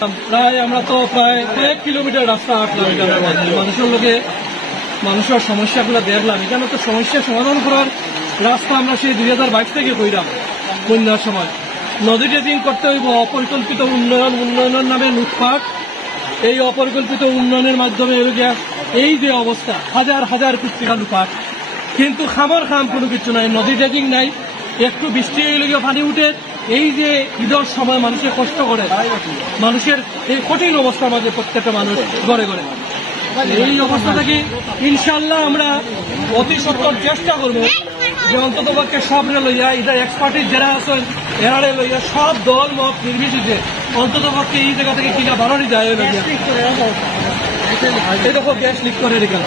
প্রায় আমরা তো প্রায় কয়েক কিলোমিটার রাস্তা হাঁটলাম এখানের মধ্যে মানুষের সমস্যাগুলো দেখলাম। এখানে তো সমস্যা সমাধান করার রাস্তা আমরা সেই 2022 থেকে কইরাম। বন্যার সময় নদী ড্রেজিং করতে হইব, অপরিকল্পিত উন্নয়নের নামে লুটপাট। এই অপরিকল্পিত উন্নয়নের মাধ্যমে এই যে অবস্থা, হাজার হাজার কোটি টাকা লুটপাট, কিন্তু খাবার খাম কোনো কিছু নাই, নদী ড্রেজিং নাই। একটু বৃষ্টি হইলে পানি উঠে, এই যে ঈদের সময় মানুষের কষ্ট করে, মানুষের এই কঠিন অবস্থার মাঝে প্রত্যেকটা মানুষ ঘরে ঘরে এই অবস্থা থেকে ইনশাল্লাহ আমরা অতি সত্তর চেষ্টা করবো যে অন্তত পক্ষে সবরে লইয়া এটা এক্সপার্টিস যারা আছেন এরারে লইয়া সব দল মত নির্বিশেষে অন্তত পক্ষে এই জায়গা থেকে কিনা বাড়ানি যায় এরকম গ্যাস লিক করে রেখে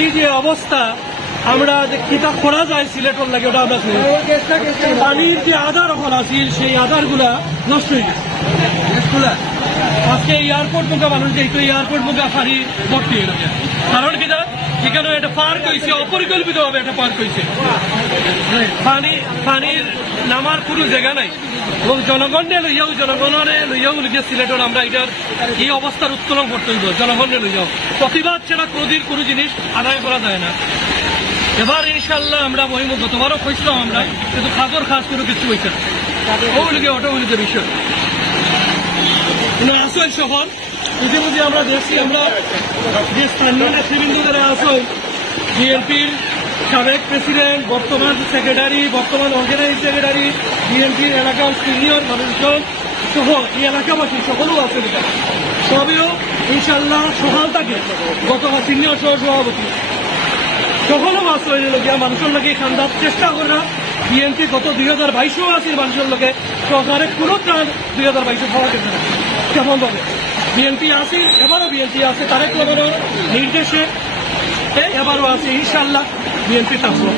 এই যে অবস্থা আমরা যে কিতাব করা যায় সিলেটর লাগে ওটা আমরা পানির যে আধার ওখানে আছিল সেই আধারগুলা নষ্ট হয়ে গেছে। আজকে এয়ারপোর্ট মুখা মানুষ যেহেতু এয়ারপোর্ট মুখা পানি ভর্তি হয়ে গেছে, কারণ কিনা এখানে এটা পার্ক হয়েছে, অপরিকল্পিত ভাবে একটা পার্ক হয়েছে, পানির নামার কোনো জায়গা নাই। এবং জনগণের লইয়াও লিখে সিলেটর আমরা এটার এই অবস্থার উত্তোলন করতে হইব। জনগণের লইয়াও প্রতিবাদ ছাড়া কোনো জিনিস আদায় করা যায় না। এবার ইনশাল্লাহ আমরা মহিম গতবারও খুঁজলাম আমরা, কিন্তু খাবার খাস কোনো কিছু হয়েছে না। ওগুলিকে অটোগুলিতে বিষয় আসল শহর ইতিমধ্যে আমরা দেখছি, আমরা যে স্থানীয় নেতৃবৃন্দ যারা আসল, বিএনপির সাবেক প্রেসিডেন্ট, বর্তমান সেক্রেটারি, বর্তমান অর্গানাইজ সেক্রেটারি, বিএনপির এলাকার সিনিয়র মানুষজন সহ এই এলাকাবাসী সকলেও আছে, তবেও ইনশাল্লাহ সকাল থাকে গতকাল সিনিয়র সহ সভাপতি সকলও মাছ হয়ে গিয়া মানুষের লোকে খান্দার চেষ্টা করে। বিএনপি গত 2022 আছে মানুষের লোকে সরকারের কোনো ত্রাণ 2022 পাওয়া গেছে না। কেমন ভাবে বিএনপি আছে, এবারও বিএনপি আছে, তারেক রহমানের নির্দেশে এবারও আছে। ইনশাল্লাহ বিএনপি থাকবো।